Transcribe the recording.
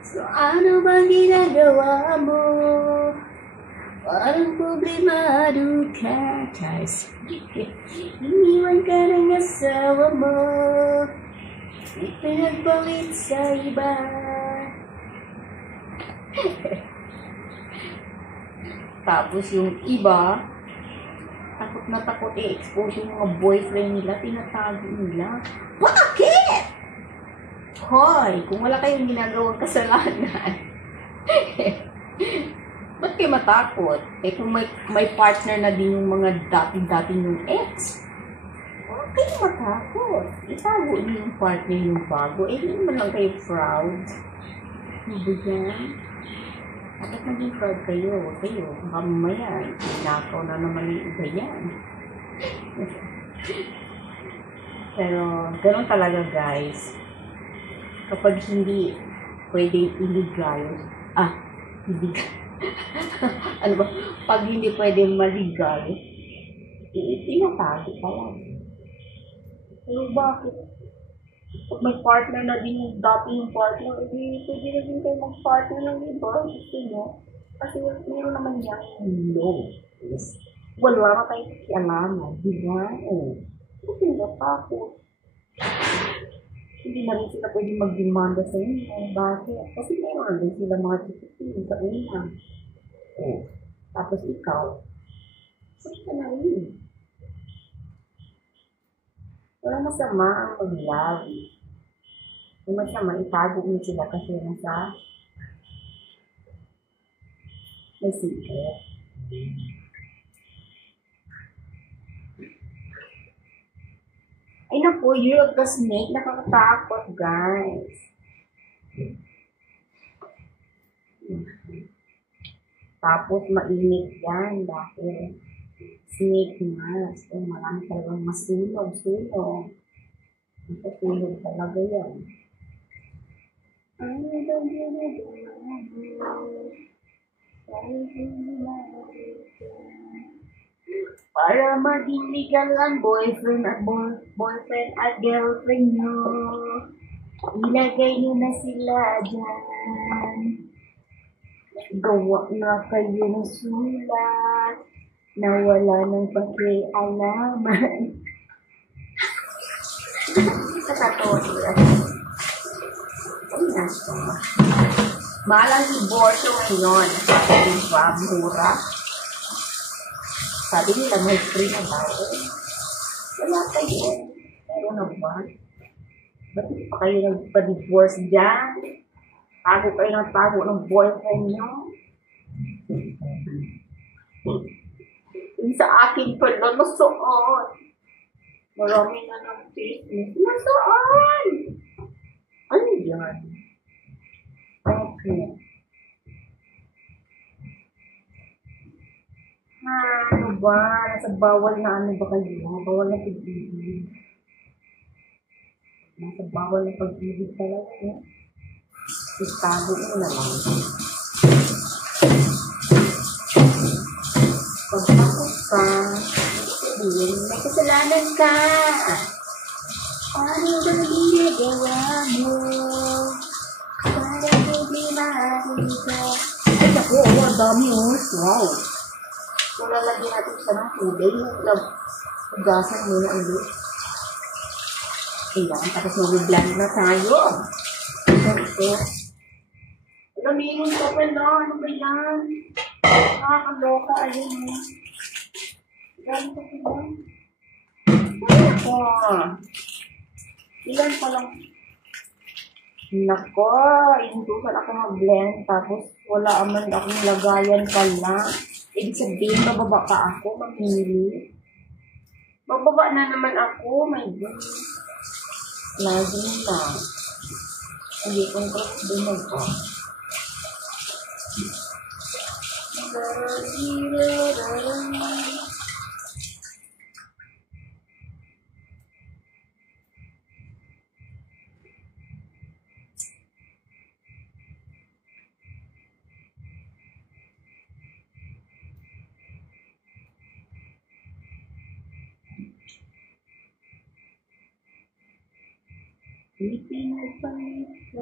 So ano bang ginagawa mo? Parang problemado ka. Guys, iniwan ka ng asawa mo. Pinagpalit sa iba. Tapos yung iba, takot na takot i-expose yung mga boyfriend nila, tinatago nila. Bakit? Hoy, kung wala kayong ginagawang kasalanan, ba't kayo matakot? Eh kung may partner na din yung mga dati-dati yung ex, huwag kayo matakot. Itago niyo yung partner yung bago. Eh hindi naman lang kayo proud. Hindi yan. Bakit naging proud kayo? Huwag kayo. Baka mamaya, inakaw na naman yung iba yan. Pero, ganun talaga guys. Kapag hindi pwedeng illegal, illegal. Ano ba? Pag hindi pwedeng maligal, tinatago pa lang. Pero bakit? Pag may partner na din yung dati yung partner, hindi pwede na din kayo mag-partner ng iba. Gusto nyo? Kasi meron naman yan. No. Yes. Wala na tayong kialaman. Di ba? Kasi natakot. Hindi na rin sila pwede mag-demanda sa inyo. Bakit? Kasi meron din sila mga titikin sa una. Tapos ikaw, sabi ka na rin. Wala masama ang mag-love. Yung masama, itago mo sila kasi nasa may secret. Ay naku, Year of the Snake, nakakatakot guys. Tapos mainit yan dahil snake mask. So, marami talagang masunog. Masunog talaga yan. Ano ba para maging legal ang boyfriend at girlfriend nyo, ilagay nyo na sila dyan. Gawa na kayo ng sulat na wala nang pakialaman. Nakakatawa sila. Ay, nasa. Malang divorce ngayon. Diba, mura. Sabi nila, may free na daw. Wala kayo. Pero naman. Ba't pa kayo nagpa-divorce dyan? Tago kayo ng tago ng boyfriend nyo. Yung sa akin pala, nasuot. Marami na ng business. Nasaan? Ano yan? Okay. Ano ba? Nasa bawal na ano ba kayo? Bawal na pag-ibig. Nasa bawal na pag-ibig talaga. Itago mo na lang. Pagpapos ka, sabihin, may kasalanan ka. Ano ba ginagawa mo? Para problemado ka. Ay, naku, ang dami oh. Wow. Kung lalagyan natin siya ng tubig, hugasan mo na ulit. Ayan, tapos mag-blend na tayo. Ito. Lamingin ko pala, ano ba yan? Nakakaloka, ayun eh. Galing ko pala. Ay, ako. Ilan pa lang. Nako, inutusan ako mag-blend, tapos wala aman akong lagayan pala. Ibig sabihin, bababa pa ako, mamili. Bababa na naman ako, my God. Lagi na. Hindi kong dumag ko. Ipinagpalit ka.